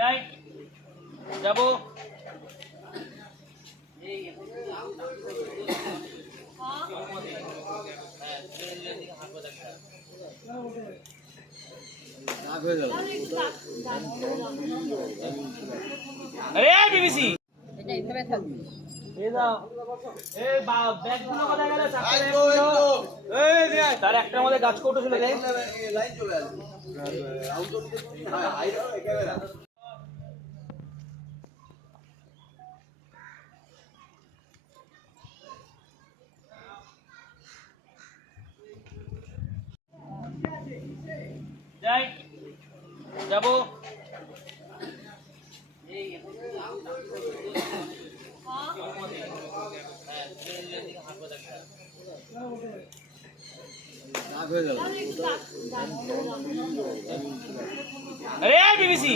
যাই। যাব। আরে বিবিসি! এটা এইভাবে থাকবে তার একটার মধ্যে গাছ কৌটো ছিল রে। যাই যাব। আরে বিবিসি!